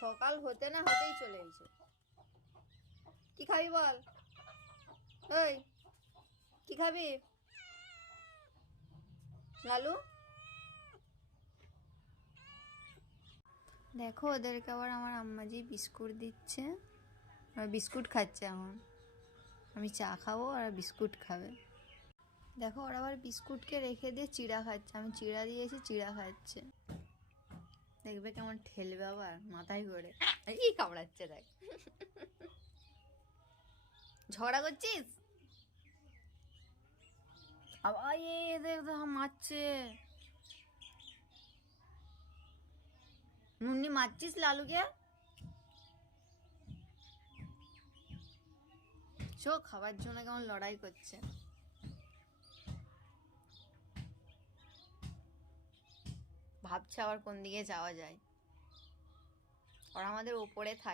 সকাল হতে না হতেই চলে এসেছে। কি খাবি বল? ওই কি খাবি লালু? দেখো ওদেরকে আবার আমার আম্মাজি বিস্কুট দিচ্ছে, আর বিস্কুট খাচ্ছে। এখন আমি চা খাবো আর বিস্কুট খাবে। দেখো ওরা আবার বিস্কুটকে রেখে দিয়ে চিড়া খাচ্ছে। আমি চিড়া দিয়েছি, চিড়া খাচ্ছে। দেখবে কেমন ঠেলবে আবার মাথায় করে। কি কামড়াচ্ছে দেখ। ঝগড়া করছিস? আবার দেখ মারছে। মুন্নি মারছিস লালুকে? চো খাবার জন্য কেমন লড়াই করছে। ভাবছে আবার কোন দিকে যাওয়া যায়। ওরা আমাদের ওপরে থাকে।